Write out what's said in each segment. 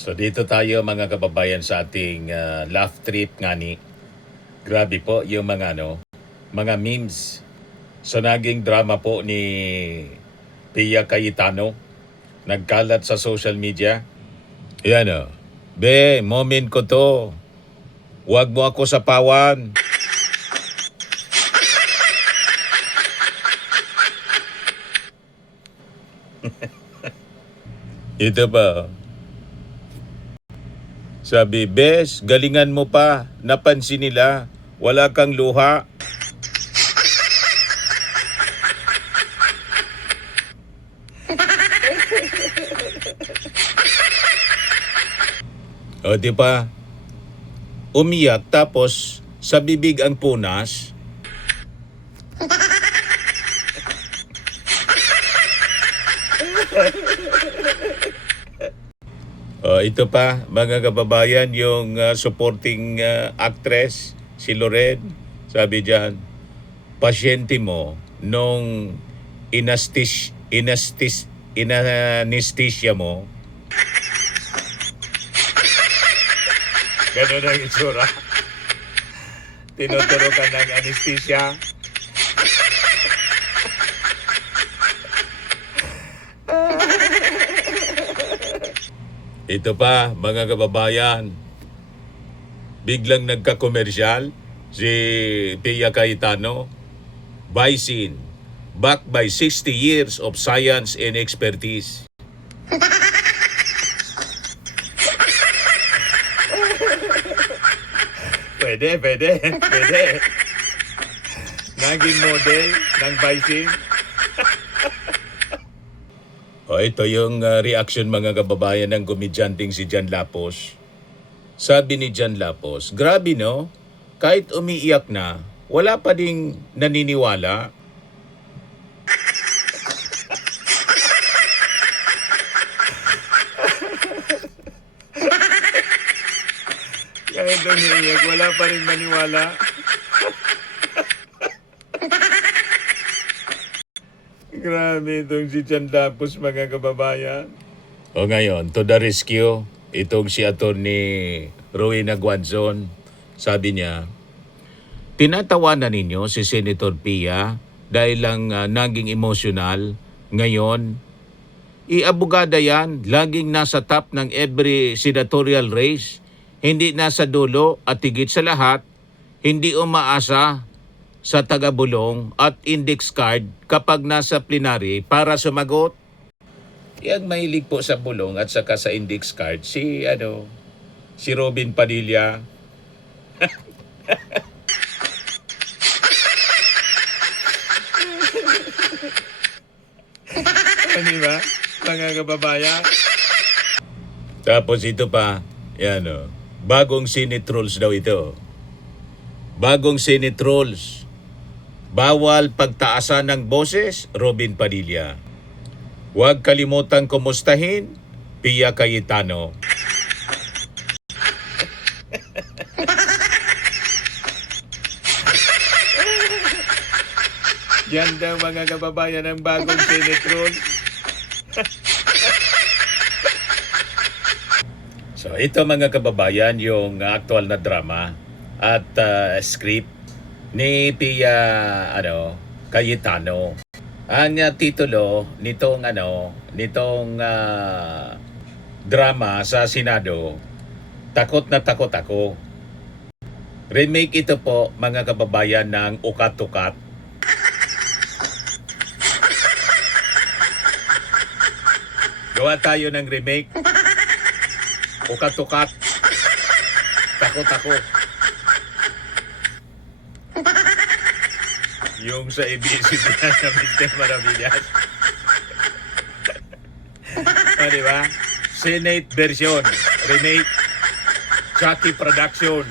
So dito tayo mga kababayan sa ating laugh trip nga ni. Grabe po yung mga memes. So naging drama po ni Pia Cayetano. Nagkalat sa social media. Yan o. Be, moment ko to. Huwag mo ako sapawan. Ito pa. Sabi, Bes, galingan mo pa. Napansin nila. Wala kang luha. O, di ba? Umiyak tapos sa bibig ang punas. Ito pa, mga kababayan, yung supporting actress, si Loren. Sabi diyan, pasyente mo nung inanesthesia mo. Ganun ang itsura. Tinuturo ka ng anesthesia. Ito pa, mga kababayan, biglang nagka-komersyal si Pia Cayetano. Vicin, backed by 60 years of science and expertise. Pwede. Naging model ng Vicin. Ito yung reaction mga kababayan ng komedyanteng si Jan Lapos. Sabi ni Jan Lapos, grabe no, kahit umiiyak na, wala pa ding naniniwala. Kahit umiiyak, wala pa rin maniwala. Grabe itong si Jan Lapos mga kababayan. O ngayon, to the rescue, itong si Atty. Rowena Guanzon. Sabi niya, tinatawanan ninyo si Senator Pia dahil lang naging emosyonal. Ngayon, abogada yan, laging nasa top ng every senatorial race. Hindi nasa dulo at higit sa lahat, hindi umaasa sa taga-bulong at index card kapag nasa plenary para sumagot. Yang mahilig po sa bulong at saka sa index card si Robin Padilla. Ano ba? Mga kababayan. Tapos ito pa, bagong Senate rules daw ito. Bagong Senate rules. Bawal pagtaasan ng boses, Robin Padilla. Huwag kalimutang kumustahin, Pia Cayetano. Yan daw mga kababayan ang bagong Senate rules. So ito mga kababayan yung actual na drama at script ni Pia Cayetano. Ang titulo nitong drama sa Senado, Takot na Takot Ako. Remake ito po mga kababayan ng Ukat-Ukat. Gawa tayo ng remake. Ukat-Ukat. Takot Ako. Yung sa ABS-CBN na Mr. Maravillas. Diba? Senate version. Remake. Chucky Production.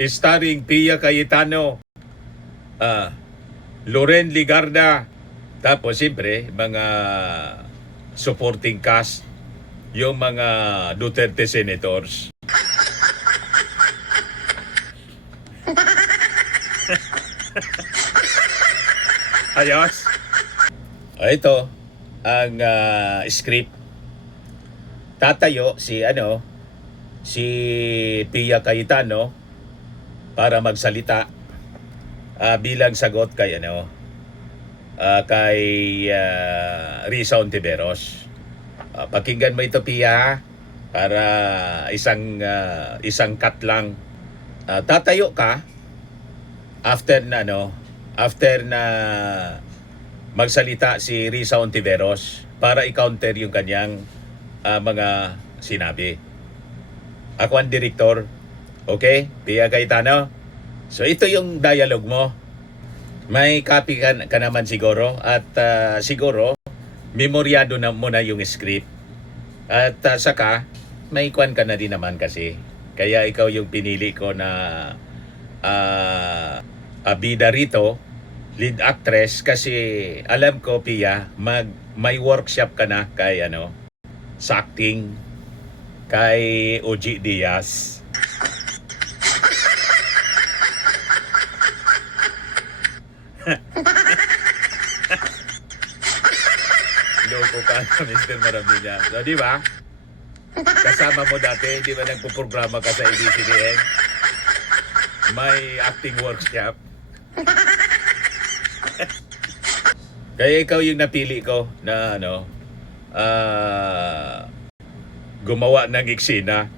Starring Pia Cayetano. Loren Ligarda. Tapos siyempre, mga supporting cast. Yung mga Duterte senators. Ayos. Ito ang script. tatayo si Pia Cayetano para magsalita bilang sagot kay Risa Ontiveros. Pakinggan mo ito, Pia, ha? Para isang cut lang. Tatayo ka after na magsalita si Risa Ontiveros para i-counter yung kanyang mga sinabi. Ako ang direktor. Okay? Pia Cayetano. So ito yung dialogue mo. May copy ka naman siguro at siguro memoryado na mo na yung script. At saka may kwan ka na din naman kasi. Kaya ikaw yung pinili ko na bida rito, lead actress, kasi alam ko, Pia, may workshop ka na kay sa acting kay Oji Diaz. Loko ka na, Mr. Maravilla. So, di ba? Kasama mo dati, di ba nagpo-programa ka sa ABCBN? May acting workshop. Kaya ikaw yung napili ko na gumawa ng eksena.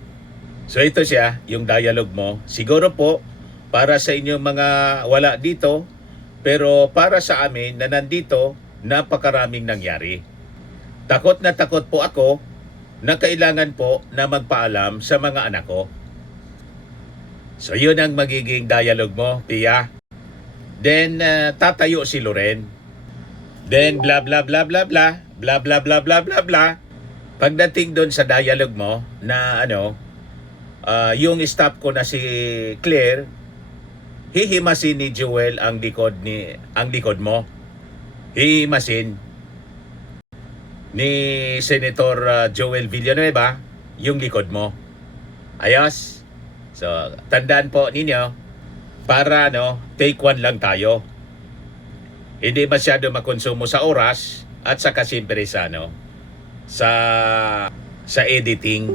So ito siya, yung dialogue mo. Siguro po, para sa inyong mga wala dito, pero para sa amin na nandito, napakaraming nangyari. Takot na takot po ako na kailangan po na magpaalam sa mga anak ko. So yun ang magiging dialogue mo, Pia. Then tatayo si Loren. Then bla bla bla bla bla bla bla bla bla bla bla. Pagdating doon sa dialogue mo na yung staff ko na si Claire, hihimasin ni Joel ang likod mo. Hihimasin ni Senator Joel Villanueva yung likod mo. Ayos. So, tandaan po ninyo para take one lang tayo. Hindi masyado makonsumo sa oras at saka siyempre sa editing.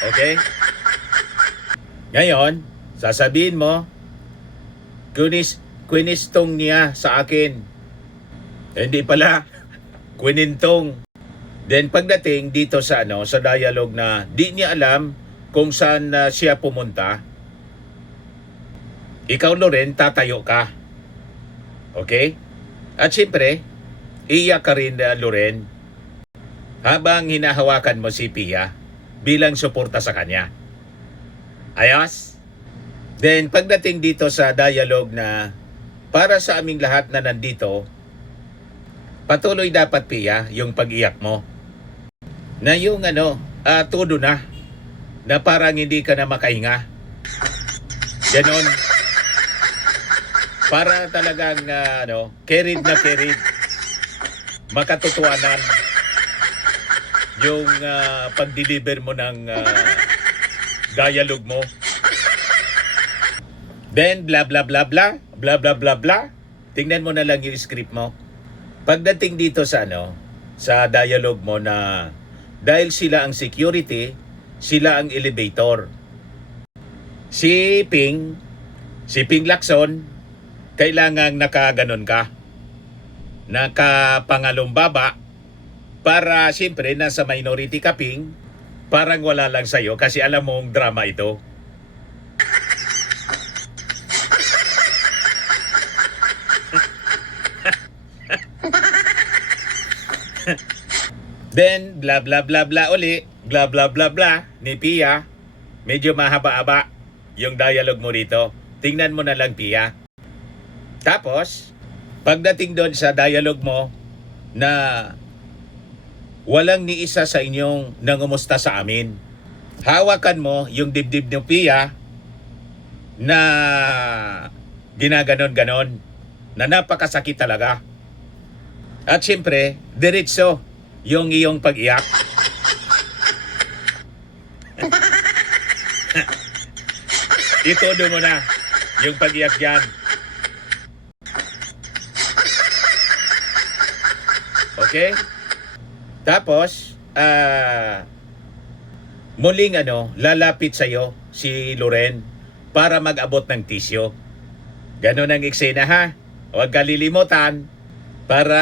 Okay? Ngayon, sasabihin mo, kwinistong niya sa akin. Hindi pala, kwinintong. Then pagdating dito sa dialogue na di niya alam kung saan siya pumunta, ikaw, Loren, tatayo ka. Okay? At siyempre, iyak ka rin, Loren, habang hinahawakan mo si Pia bilang suporta sa kanya. Ayos? Then pagdating dito sa dialogue na para sa aming lahat na nandito, patuloy dapat, Pia, yung pag-iyak mo. Na yung todo na parang hindi ka na makahinga. Ganon. Para talagang carried na carried. Makatotohanan yung pag-deliver mo ng dialogue mo. Then bla bla bla bla bla bla bla bla. Tingnan mo na lang yung script mo. Pagdating dito sa sa dialogue mo na dahil sila ang security, sila ang elevator. Si Ping Lacson, kailangang nakaganon ka. Nakapangalumbaba para siyempre nasa minority ka, Ping, parang wala lang sa'yo kasi alam mong drama ito. Then, bla bla bla bla uli, bla bla bla bla ni Pia. Medyo mahaba-haba yung dialogue mo rito. Tingnan mo na lang, Pia. Tapos, pagdating doon sa dialogue mo na walang ni isa sa inyong nangumusta sa amin, hawakan mo yung dibdib ni Pia na ginaganon-ganon na napakasakit talaga. At siyempre, diretso yung iyong pag-iyak. Itodo mo na yung pag-iyak dyan. Okay? Tapos, muling lalapit sa'yo si Loren para mag-abot ng tisyo. Ganon ang eksena ha. Huwag kalilimutan para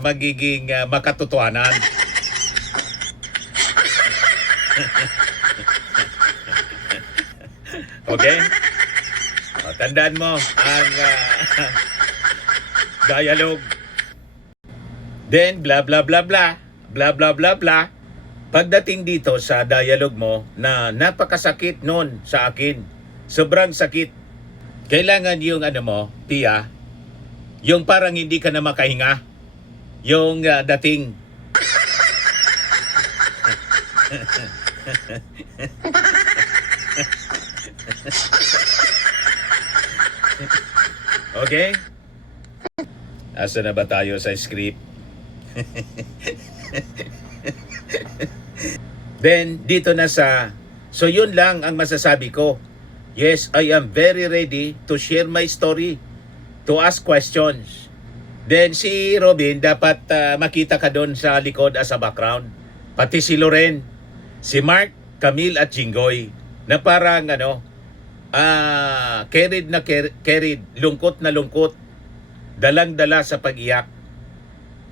magiging makatotohanan. Okay? O, tandaan mo ang dialogue. Then, blah, blah, blah, blah. Blah, blah, blah, blah. Pagdating dito sa dialogue mo na napakasakit nun sa akin. Sobrang sakit. Kailangan yung Pia, yung parang hindi ka na makahinga. Yung dating. Okay? Asa na ba tayo sa script? Then, dito na sa... So, yun lang ang masasabi ko. Yes, I am very ready to share my story, to ask questions. Then, si Robin, dapat makita ka doon sa likod as a background. Pati si Loren, si Mark, Camille at Jinggoy, na parang carried na carried, lungkot na lungkot, dalang-dala sa pag-iyak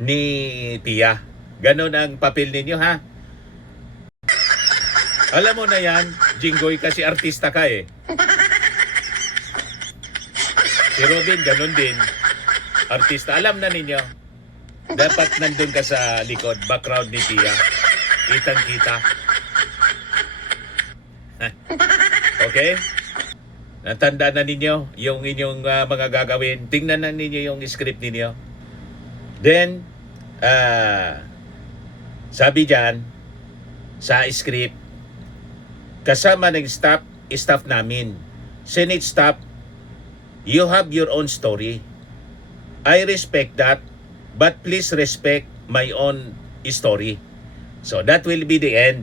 ni Pia. Ganon ang papel ninyo, ha? Alam mo na yan, Jinggoy, kasi artista ka eh. Si Robin, ganon din. Artista, alam na ninyo. Dapat nandun ka sa likod, background ni Pia. Kitang-kita. Okay? Natanda na ninyo yung inyong mga gagawin. Tingnan na ninyo yung script ninyo. Then, sabi dyan, sa script, kasama ng staff namin, Senate staff, you have your own story. I respect that, but please respect my own story. So that will be the end.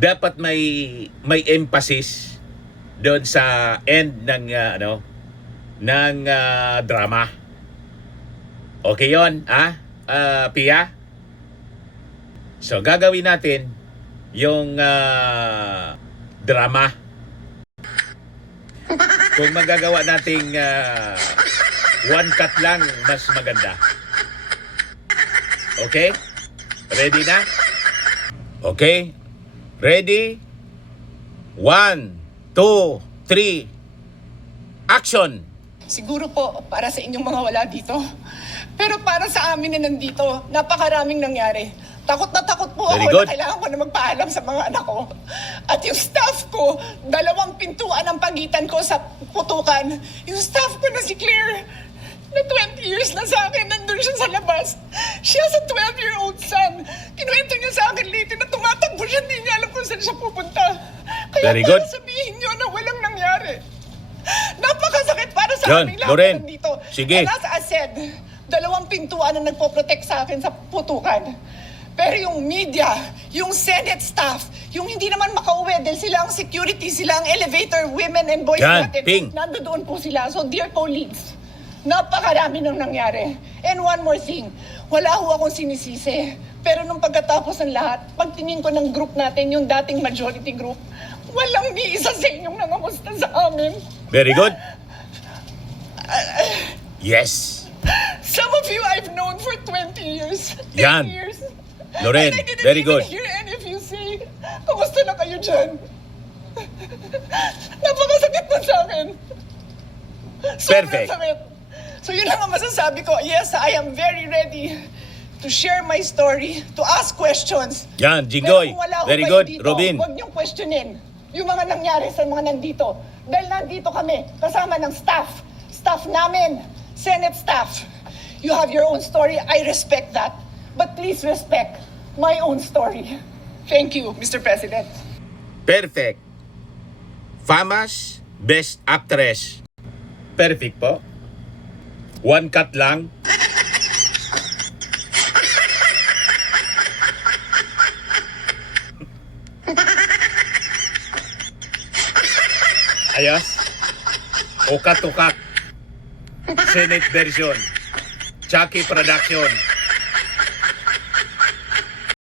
Dapat may emphasis doon sa end ng drama. Okay 'yon, Pia? So gagawin natin yung drama. Kung magagawa nating one cut lang, mas maganda. Okay? Ready na? Okay? Ready? 1, 2, 3, action! Siguro po para sa inyong mga wala dito. Pero para sa amin na nandito, napakaraming nangyari. Takot na takot po Very ako good. na kailangan ko na magpaalam sa mga anak ko. At yung staff ko, 2 pintuan ang pagitan ko sa putukan. Yung staff ko na si Claire, na 20 years na sa akin, nandun siya sa labas. She has a 12-year-old son. Kinuwento niya sa akin late na tumatakbo siya, hindi niya alam kung saan siya pupunta. Kaya Very good. sabihin niyo na walang nangyari. Napakasakit para sa Yan, aming lahat Loren. na nandito. Sige. And as I said, 2 pintuan ang nagpo-protect sa akin sa putukan. Pero yung media, yung Senate staff, yung hindi naman makauwi dahil sila ang security, sila ang elevator women and boys Yan, natin. Ping. Nandoon po sila. So dear colleagues, napakarami nang nangyari. And one more thing, wala ho akong sinisisi. Pero nung pagkatapos ng lahat, pagtingin ko ng group natin, yung dating majority group, walang ni isa sa inyong nangamusta sa amin. Very good. Yes. Some of you I've known for 20 years. 10 Yan. years. Loren, And I didn't very even good. hear any of you say, kamusta na kayo dyan? Napakasakit na sa akin. Sobrang Perfect. sakit. So yun lang ang masasabi ko. Yes, I am very ready to share my story, to ask questions. Yan, Jinggoy. Pero kung wala ho Very kayo good, dito, Robin. huwag niyong questionin yung mga nangyari sa mga nandito. Dahil nandito kami, kasama ng staff namin, Senate staff. You have your own story, I respect that. But please respect my own story. Thank you, Mr. President. Perfect. FAMAS Best Actress. Perfect po. One cut lang. Ayos. Ukat-ukat. Senate version. Chucky Production.